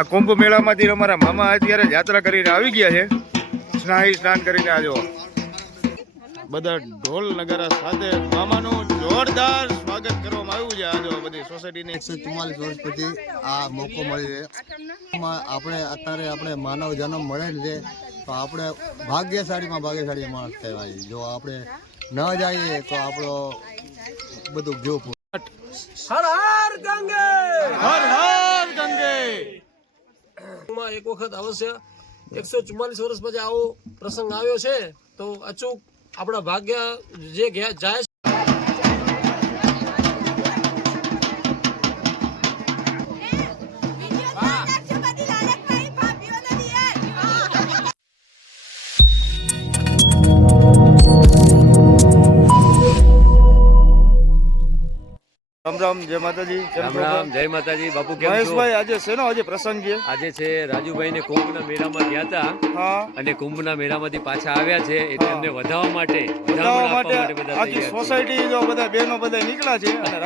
આ કુંભ મેળામાંથી અમારા મામા અત્યારે યાત્રા કરીને આવી ગયા છે. સ્નાન કરીને આવ્યો. બધા ઢોલ નગારા સાથે મામાનું જોરદાર સ્વાગત કરવામાં આવ્યું છે. આજો બધી સોસાયટીની 144 વર્ષ પછી આ મોકો મળી છે. આપણે માનવ જન્મ મળેલ છે તો આપણે ભાગ્યશાળી માણસ કહેવાય. જો આપણે ન જઈએ તો આપણો બધું ગયો. હર હર ગંગે, હર હર ગંગે. એક વખત અવશ્ય 144 વર્ષ પછી આવો પ્રસંગ આવ્યો છે તો અચૂક આપણા ભાગ્ય જે જાય છે. રામ રામ, જય માતાજી. રામ રામ, જય માતાજી. બાપુ કેમ છો? મહેશભાઈ, આજે શેનો આજે પ્રસંગ છે? આજે છે રાજુભાઈ ને કુંભના મેળામાં ગયા હતા હા, અને કુંભના મેળામાંથી પાછા આવ્યા છે એટલે એમને વધાવવા માટે બતાવવા માટે બધા આખી તૈયાર છે. સોસાયટી જો બધા બહેનો બધા નીકળ્યા છે. અને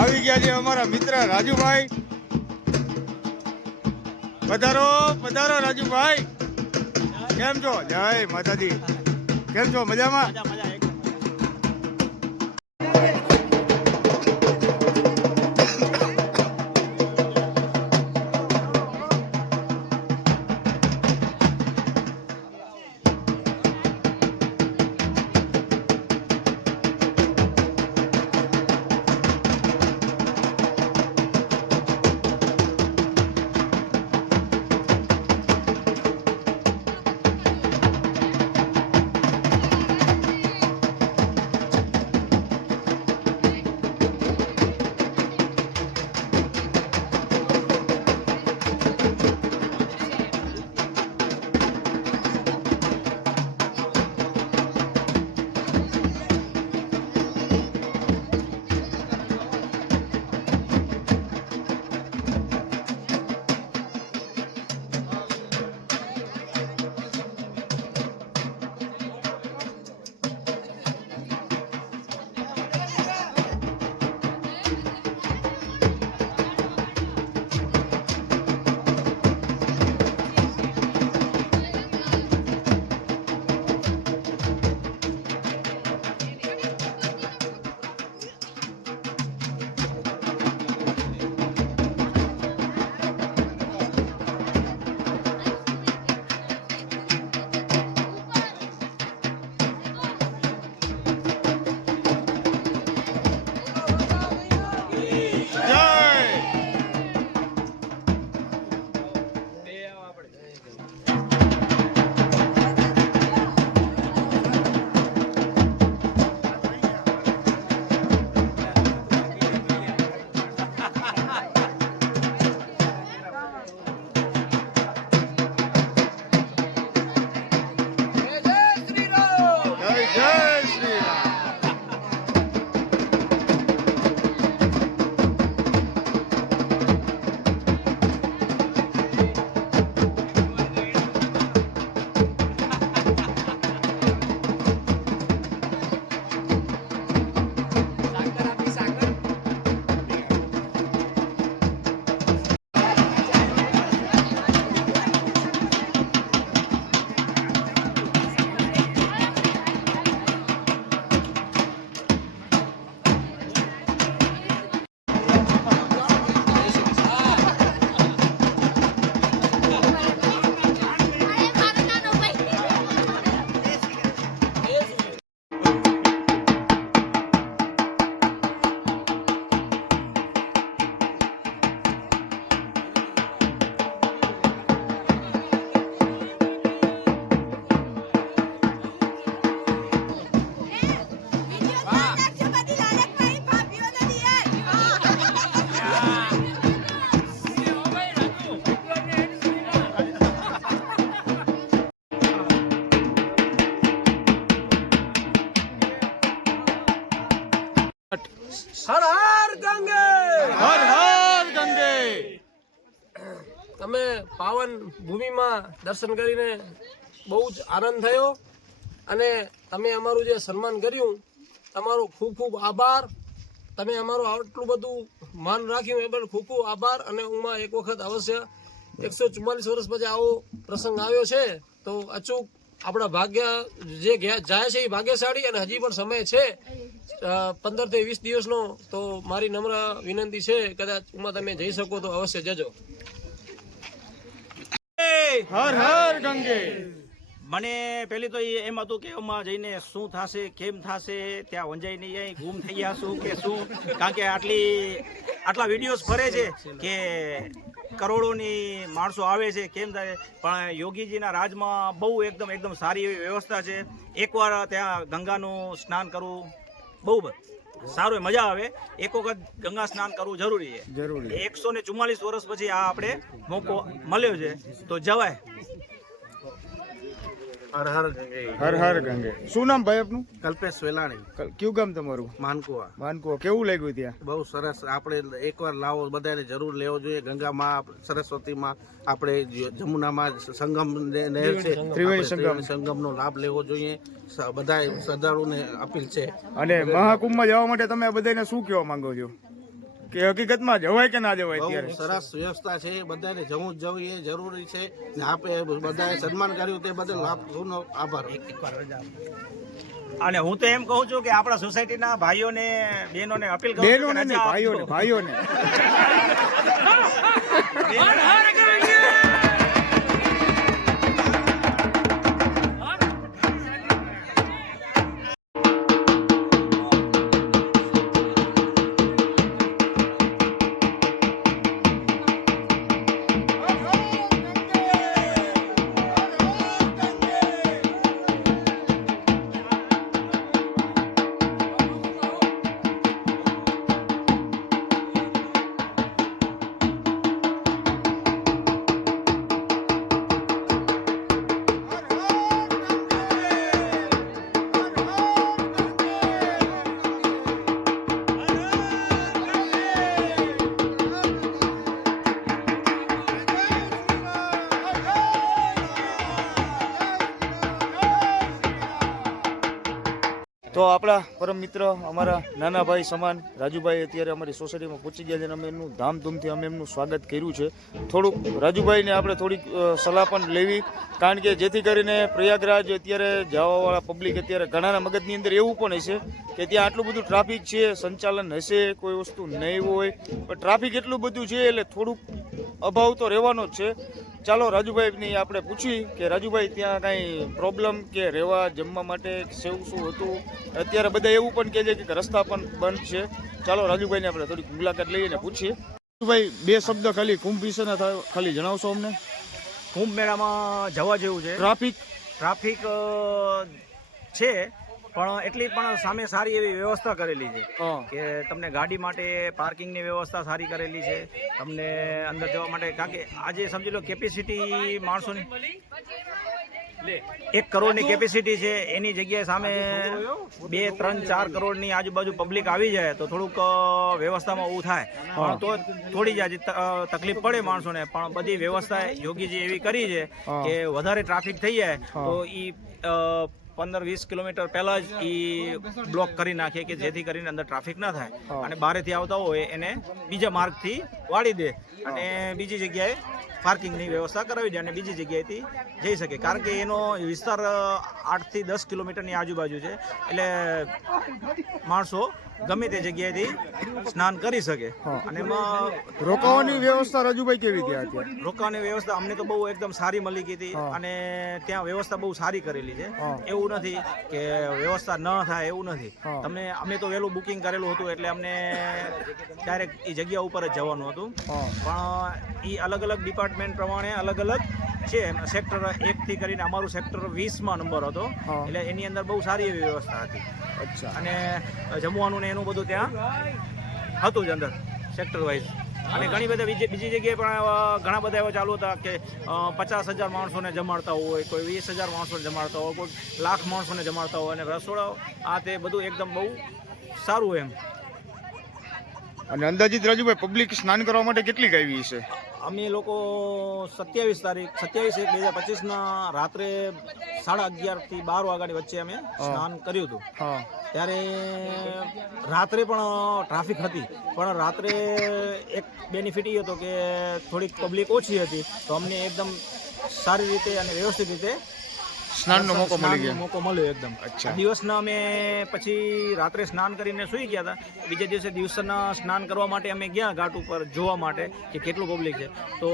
આવી ગયા છે અમારા મિત્ર રાજુભાઈ. પધારો પધારો રાજુભાઈ. કેમ છો? જય માતાજી. કેમ છો? મજામાં? અમે પાવન ભૂમિમાં દર્શન કરીને બહુ જ આનંદ થયો અને તમે અમારું જે સન્માન કર્યું તમારો ખૂબ ખૂબ આભાર. તમે અમારું આટલું બધું માન રાખ્યું એ બદલ ખૂબ ખૂબ આભાર. અને ઉમાં એક વખત અવશ્ય 144 વર્ષ પછી આવો પ્રસંગ આવ્યો છે તો અચૂક આપણા ભાગ્ય જે જાય છે એ ભાગ્યશાળી અને હજી પણ સમય છે 15 થી 20 દિવસનો. તો મારી નમ્ર વિનંતી છે કદાચ ઉમાં તમે જઈ શકો તો અવશ્ય જજો. હર હર ગંગે. મને પેલી તો એમ હતું કે એમાં જઈને શું થશે કેમ થશે ત્યાં વંજાઈ નહીં જાય ગુમ થઈ ગયા શું કે શું કારણ કે આટલા વિડીયોઝ ફરે છે કે કરોડોની માણસો આવે છે કેમ થાય પણ યોગીજીના રાજમાં બહુ એકદમ સારી એવી વ્યવસ્થા છે. એકવાર ત્યાં ગંગાનું સ્નાન કરવું બહુ સારું મજા આવે. એક વખત ગંગા સ્નાન કરવું જરૂરી છે. 144 વર્ષ પછી આ આપણે મોકો મળ્યો છે તો જવાય. હર હર ગંગે. હર હર ગંગે. શું નામ ભાઈ આપનું? કલ્પેશ વેલાણી, કયું ગામ તમારું? માનકુવા. માનકુવા. કેવું લાગ્યું ત્યાં? બહુ સરસ. આપણે એકવાર લાવો, બધાને જરૂર લેવો જોઈએ. ગંગામાં, સરસ્વતીમાં, આપણે જમુનામાં સંગમ નહેર છે, ત્રિવેણી સંગમનો લાભ લેવો જોઈએ. બધા શ્રદ્ધાળુને અપીલ છે. અને મહાકુંભમાં જવા માટે તમે આ બધાને શું કહેવા માંગો છો કે હકીકતમાં જવાય કે ના જવાય? બહુ અત્યારે સરસ વ્યવસ્થા છે, બધાને જવું જ જોઈએ, જરૂરી છે. ને આપણે બધાએ સન્માન કર્યું તે બદલ આપનો આભાર. અને હું તો એમ કહું છું કે આપણા સોસાયટીના ભાઈઓને બહેનોને અપીલ કરું છું કે બહેનોને નહીં, રજા ભાઈઓને આપજો. ભાઈઓને. તો આપણા પરમ મિત્ર અમારા નાના ભાઈ સમાન રાજુભાઈ અત્યારે અમારી સોસાયટીમાં પહોંચી ગયા છે અને અમે એમનું ધામધૂમથી અમે એમનું સ્વાગત કર્યું છે. થોડુંક રાજુભાઈને આપણે થોડીક સલાહ પણ લેવી, કારણ કે જેથી કરીને પ્રયાગરાજ અત્યારે જવાવાળા પબ્લિક અત્યારે ઘણાના મગજની અંદર એવું પણ હશે કે ત્યાં આટલું બધું ટ્રાફિક છે, સંચાલન હશે, કોઈ વસ્તુ નહીં હોય, પણ ટ્રાફિક એટલું બધું છે એટલે થોડુંક અભાવ તો રહેવાનો જ છે. ચાલો રાજુભાઈની આપણે પૂછી કે રાજુભાઈ ત્યાં કાંઈ પ્રોબ્લેમ કે રહેવા જમવા માટે સેવું શું હતું? અત્યારે બધા એવું પણ કહે છે કે રસ્તા પણ બંધ છે. ચાલો રાજુભાઈને આપણે થોડીક મુલાકાત લઈને પૂછીએ. રાજુભાઈ, 2 શબ્દ ખાલી કુંભ વિશેના ખાલી જણાવશો અમને? કુંભ મેળામાં જવા જેવું છે. ટ્રાફિક છે પણ એટલી પણ સામે સારી એવી વ્યવસ્થા કરેલી છે કે તમને ગાડી માટે પાર્કિંગની વ્યવસ્થા સારી કરેલી છે. તમને અંદર જવા માટે, કારણ કે આજે સમજી લો કેપેસિટી માણસોની 1 કરોડની કેપેસિટી છે, એની જગ્યાએ સામે 2, 3, 4 કરોડની આજુબાજુ પબ્લિક આવી જાય તો થોડુંક વ્યવસ્થામાં ઊભું થાય. પણ તો થોડી જ તકલીફ પડે માણસોને, પણ બધી વ્યવસ્થા યોગીજી એવી કરી છે કે વધારે ટ્રાફિક થઈ જાય તો એ 15-20 કિલોમીટર પહેલા જ બ્લોક કરી નાખે કે જેથી કરીને અંદર ટ્રાફિક ના થાય અને બહારેથી આવતા હોય એને બીજા માર્ગથી વાળી દે અને બીજી જગ્યાએ પાર્કિંગની વ્યવસ્થા કરાવી દે અને બીજી જગ્યાએથી જઈ શકે. કારણ કે એનો વિસ્તાર 8 થી 10 કિલોમીટરની આજુબાજુ છે એટલે માણસો ગમે તે જગ્યાએથી સ્નાન કરી શકે. અને એમાં રોકાવાની વ્યવસ્થા રાજુભાઈ કેવી હતી? અત્યારે રોકાવાની વ્યવસ્થા અમને તો બહુ એકદમ સારી મળી ગઈ હતી અને ત્યાં વ્યવસ્થા બહુ સારી કરેલી છે. એવું નથી કે વ્યવસ્થા ન થાય, એવું નથી. અમે તો વહેલું બુકિંગ કરેલું હતું એટલે અમને ડાયરેક્ટ એ જગ્યા ઉપર જ જવાનું હતું. પણ એ અલગ અલગ ડિપાર્ટમેન્ટ પ્રમાણે અલગ અલગ છે. સેક્ટર 1 થી કરીને અમારું સેક્ટર 20માં નંબર હતો એટલે એની અંદર બહુ સારી એવી વ્યવસ્થા હતી. અને જમવાનું ને એનું બધું ત્યાં હતું જ અંદર સેક્ટર વાઇઝ. અને ઘણી બધા બીજી જગ્યાએ પણ ઘણા બધા એવા ચાલુ હતા કે 50,000 માણસોને જમાડતા હોય, કોઈ 20,000 માણસોને જમાડતા હોય, કોઈ 1,00,000 માણસોને જમાડતા હોય અને રસોડા આ તે બધું એકદમ બહુ સારું એમ. અને અંદાજિત રાજુભાઈ પબ્લિક સ્નાન કરવા માટે કેટલી આવી છે? અમે લોકો 27/1/2025 રાત્રે 11:30 થી 12 વાગ્યાની વચ્ચે અમે સ્નાન કર્યું હતું. હા ત્યારે રાત્રે પણ ટ્રાફિક હતી, પણ રાત્રે એક બેનિફિટ એ હતો કે થોડીક પબ્લિક ઓછી હતી, તો અમને એકદમ સારી રીતે અને વ્યવસ્થિત રીતે સ્નાનનો મોકો મળી ગયો. મોકો મળ્યો એકદમ. અચ્છા. દિવસના અમે પછી રાત્રે સ્નાન કરીને સૂઈ ગયા હતા. બીજા દિવસે દિવસના સ્નાન કરવા માટે અમે ગયા ઘાટ ઉપર જોવા માટે કે કેટલું પબ્લિક છે. તો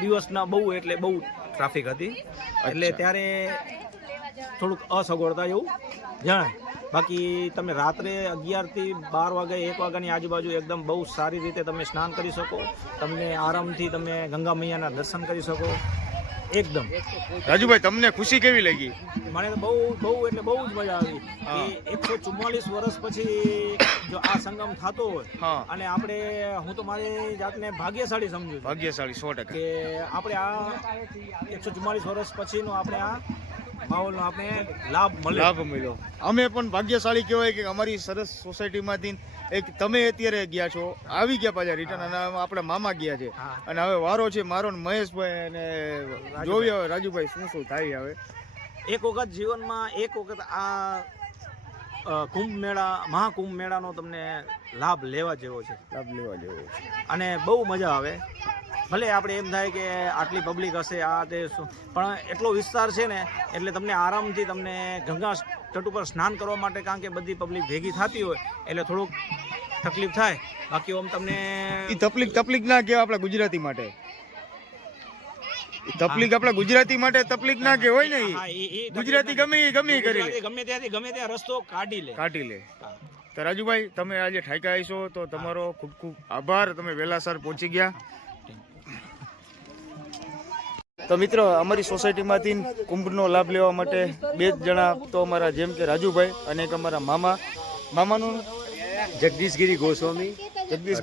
દિવસના બહુ ટ્રાફિક હતી, એટલે ત્યારે થોડુંક અસગવડતા એવું જણાય. બાકી તમે રાત્રે 11 થી 12 વાગે 1 વાગ્યાની આજુબાજુ એકદમ બહુ સારી રીતે તમે સ્નાન કરી શકો, તમને આરામથી તમે ગંગા મૈયાના દર્શન કરી શકો એકદમ. રાજુભાઈ, તમને ખુશી કેવી લાગી? મને તો બહુ જ મજા આવી કે 144 વર્ષ પછી જો આ સંગમ થતો હોય હા. અને આપણે, હું તો મારી જાતને ભાગ્યશાળી સમજુ છું ભાગ્યશાળી 100%. કે આપણે આ 144 વર્ષ પછીનો આપણે આ માહોલનો આપણે લાભ મળ્યો. અમે પણ ભાગ્યશાળી કહેવાય કે અમારી સરસ સોસાયટીમાંથી એક તમે અત્યારે ગયા છો, આવી ગયા પાછા રિટર્ન, અને આપણા મામા ગયા છે, હા. અને હવે વારો છે મારો ને મહેશભાઈ, અને જોઈએ હવે રાજુભાઈ શું થાય હવે. એક વખત જીવનમાં આ કુંભ મેળા, મહાકુંભ મેળાનો તમને લાભ લેવા જેવો છે, લાભ લેવા જેવો છે. અને બહુ મજા આવે. ભલે આપણે એમ થાય કે આટલી પબ્લિક હશે આ તે શું, પણ એટલો વિસ્તાર છે ને એટલે તમને આરામથી તમને ગંગા તટ ઉપર સ્નાન કરવા માટે, કારણ કે બધી પબ્લિક ભેગી થતી હોય એટલે થોડુંક તકલીફ થાય. બાકી આમ તમને તકલીફ ના કહેવાય આપણા ગુજરાતી માટે. તકલીફ આપણા ગુજરાતી માટે તકલીફ ના કહેવાય ને. હા, એ ગુજરાતી ગમે કરી લે, ગમે ત્યાં રસ્તો કાઢી લે. તો રાજુભાઈ, તમે આજે ઠાકા આવીશો તો તમારો ખૂબ ખૂબ આભાર. તમે વહેલાસર પહોંચી ગયા. તો મિત્રો, અમારી સોસાયટીમાંથી કુંભનો લાભ લેવા માટે 2 જણા તો અમારા, જેમ કે રાજુભાઈ અને એક અમારા મામાનું જગદીશગીરી ગોસ્વામી,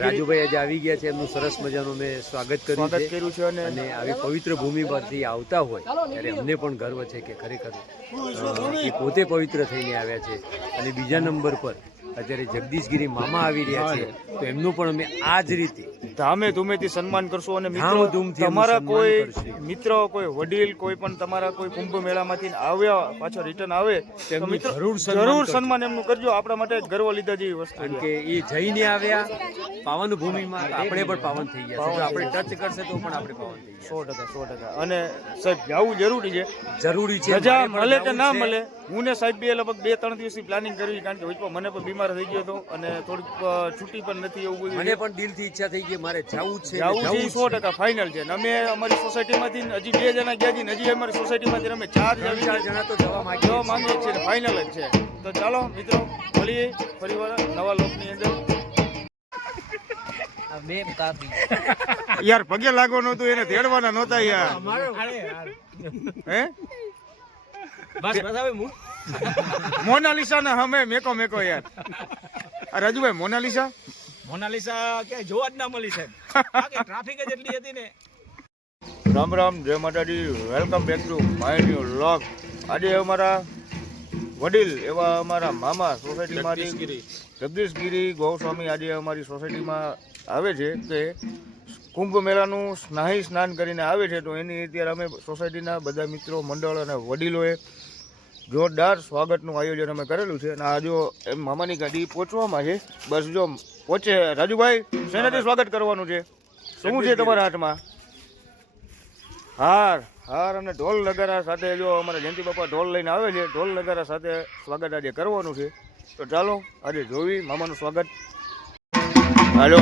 રાજુભાઈ આજે આવી ગયા છે. એમનું સરસ મજાનું મેં સ્વાગત કર્યું છે. અને આવી પવિત્ર ભૂમિ પરથી આવતા હોય ત્યારે અમને પણ ગર્વ છે કે ખરેખર એ પોતે પવિત્ર થઈને આવ્યા છે. અને બીજા નંબર પર અત્યારે જગદીશગીરી મામા આવી રહ્યા છે, તો એમનું પણ અમે આ જ રીતે ધામે ધૂમેથી સન્માન કરશું. અને મિત્રો, તમારા કોઈ મિત્ર, કોઈ વડીલ, કોઈ પણ તમારા કોઈ કુંભ મેળામાંથી આવ્યા પાછો રિટર્ન આવે તો મિત્રો જરૂર સન્માન એમનું કરજો. આપણા માટે ગર્વ લીધા જેવી વસ્તુ, કારણ કે એ જઈને આવ્યા પાવન ભૂમિમાં, આપણે પણ પાવન થઈ ગયા. જો આપણે ટચ કરશે તો પણ આપણે પાવન થઈ ગયા. 100%. અને સાહેબ, જવું જરૂરી છે. રજા મળે કે ના મળે, હું ને સાહેબ બે લગભગ 2-3 દિવસથી પ્લાનિંગ કરવી, કારણ કે વચમાં મને પણ બીમાર થઈ ગયો હતો અને થોડીક છૂટી પણ નથી, એવું બધું. મને પણ દિલથી ઈચ્છા થઈ ગઈ મારે જવું જ છે. 100% ફાઇનલ છે. અને અમે અમારી સોસાયટીમાંથી હજી 2 જણા ગયા છીએ, હજી અમારી સોસાયટીમાંથી અમે 4 જણા તો જવા માંગીએ છીએ. ફાઇનલ જ છે. તો ચાલો મિત્રો, મળીએ ફરીવાર નવા લોકની અંદર. યાર, પગે લાગવાનું હતું, એને તેડવાના નહોતા યાર. હે બસ હવે મોનાલિસા ને હમે મેકો યાર. આ રાજુભાઈ, મોનાલિસા ક્યાંય જોવા જ ના મળી સાહેબ, ટ્રાફિક જ એટલી હતી ને. રામ રામ, જય માતાજી. Welcome back to my new vlog. આજે અમારા વડીલ એવા અમારા મામા સોસાયટીમાંથી જગદીશગીરી ગોસ્વામી આજે અમારી સોસાયટીમાં આવે છે કે કુંભ મેળાનું સ્નાન કરીને આવે છે. તો એની અત્યારે અમે સોસાયટીના બધા મિત્રો મંડળ અને વડીલોએ જોરદાર સ્વાગતનું આયોજન અમે કરેલું છે. અને આ જો એમ મામાની ગાડી પહોંચવામાં છે. બસ જો પહોંચે. રાજુભાઈ, શેનાથી સ્વાગત કરવાનું છે? શું છે તમારા હાથમાં? હાર અને ઢોલ નગારા સાથે જો અમારા જયંતિ બાપા ઢોલ લઈને આવે છે. ઢોલ નગારા સાથે સ્વાગત આજે કરવાનું છે. તો ચાલો આજે જોવી મામાનું સ્વાગત. હાલો.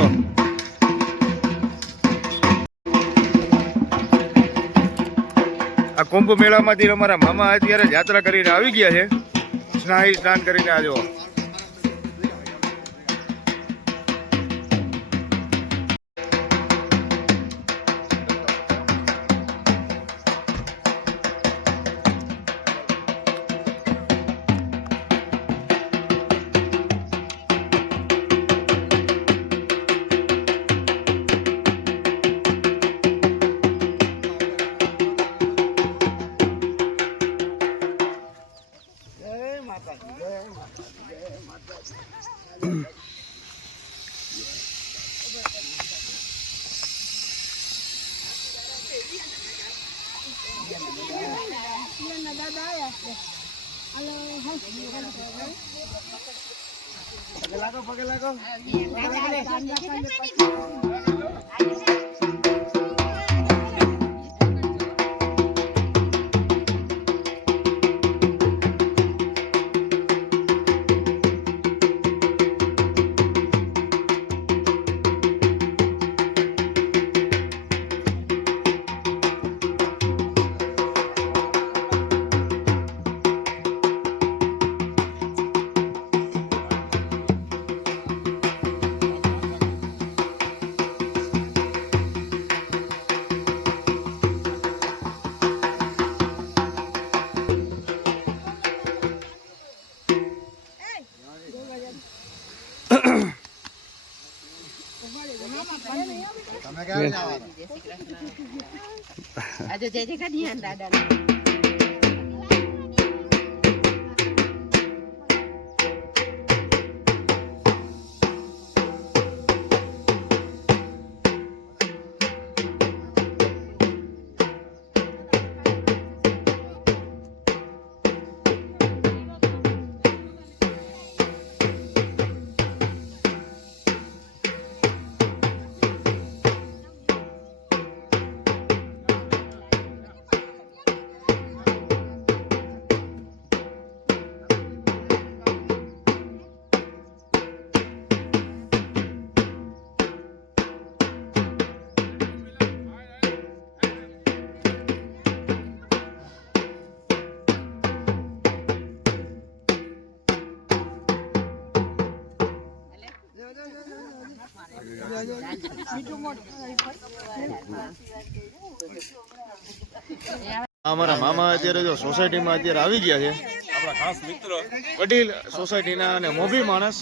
આ કુંભ મેળામાંથી અમારા મામા અત્યારે યાત્રા કરીને આવી ગયા છે. સ્નાન કરીને આજો. તમે ક્યારે જવાના? આજે જય જય કાઢીએ દાદા. અમારા મામા અત્યારે જો સોસાયટીમાં અત્યારે આવી ગયા છે, આપણા ખાસ મિત્ર વડીલ સોસાયટીના અને મોભી માણસ.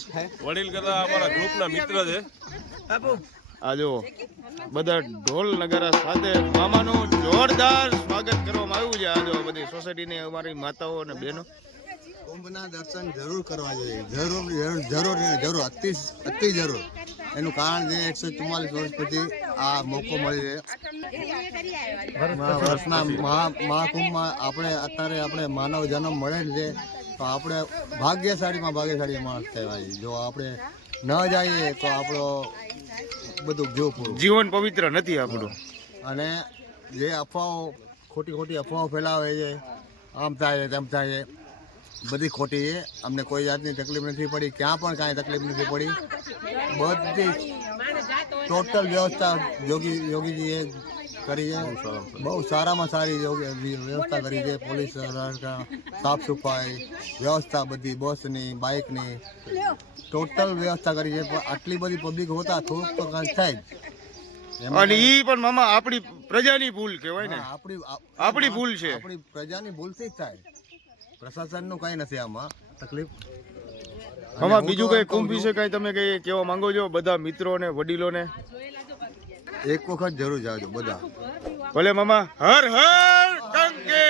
વડીલ કરતા અમારા ગ્રુપના મિત્ર છે. આ જો બધા ઢોલ નગારા સાથે મામાનું જોરદાર સ્વાગત કરવામાં આવ્યું છે. આ જો બધી સોસાયટીની અમારી માતાઓ અને બહેનો. કુંભના દર્શન જરૂર કરવા જોઈએ, જરૂર જરૂર જરૂર ને જરૂર, અતિ જરૂર. એનું કારણ છે 144 વર્ષ પછી આ મોકો મળી છે. વર્ષના મહાકુંભમાં આપણે માનવ જન્મ મળેલ છે, તો આપણે ભાગ્યશાળીમાં ભાગ્યશાળી માણસ કહેવાય. જો આપણે ન જઈએ તો આપણો બધું જો પૂરું, જીવન પવિત્ર નથી આપણું. અને જે અફવાઓ ખોટી અફવાઓ ફેલાવે છે, આમ થાય તેમ થાય, બધી ખોટી છે. અમને કોઈ જાતની તકલીફ નથી પડી, ક્યાં પણ કાંઈ તકલીફ નથી પડી. બધી ટોટલ વ્યવસ્થા યોગીજીએ કરી છે. બહુ સારામાં સારી વ્યવસ્થા કરી છે. પોલીસ સાફ સફાઈ વ્યવસ્થા બધી, બસની બાઇકની ટોટલ વ્યવસ્થા કરી છે. પણ આટલી બધી પબ્લિક હોતા થોડુંક તો કાંઈ થાય જ. અને ઈ પણ મામા આપણી પ્રજાની ભૂલ કહેવાય ને, આપણી ભૂલ છે. આપણી પ્રજાની ભૂલથી જ થાય. પ્રશાસનનું કઈ નથી આમાં તકલીફ. મામા બીજું કઈ કુંભ વિશે કઈ તમે કઈ કહેવા માંગો છો બધા મિત્રો ને વડીલોને? એક વખત જરૂર જાજો બધા. ભલે મામા. હર હર ટંકે.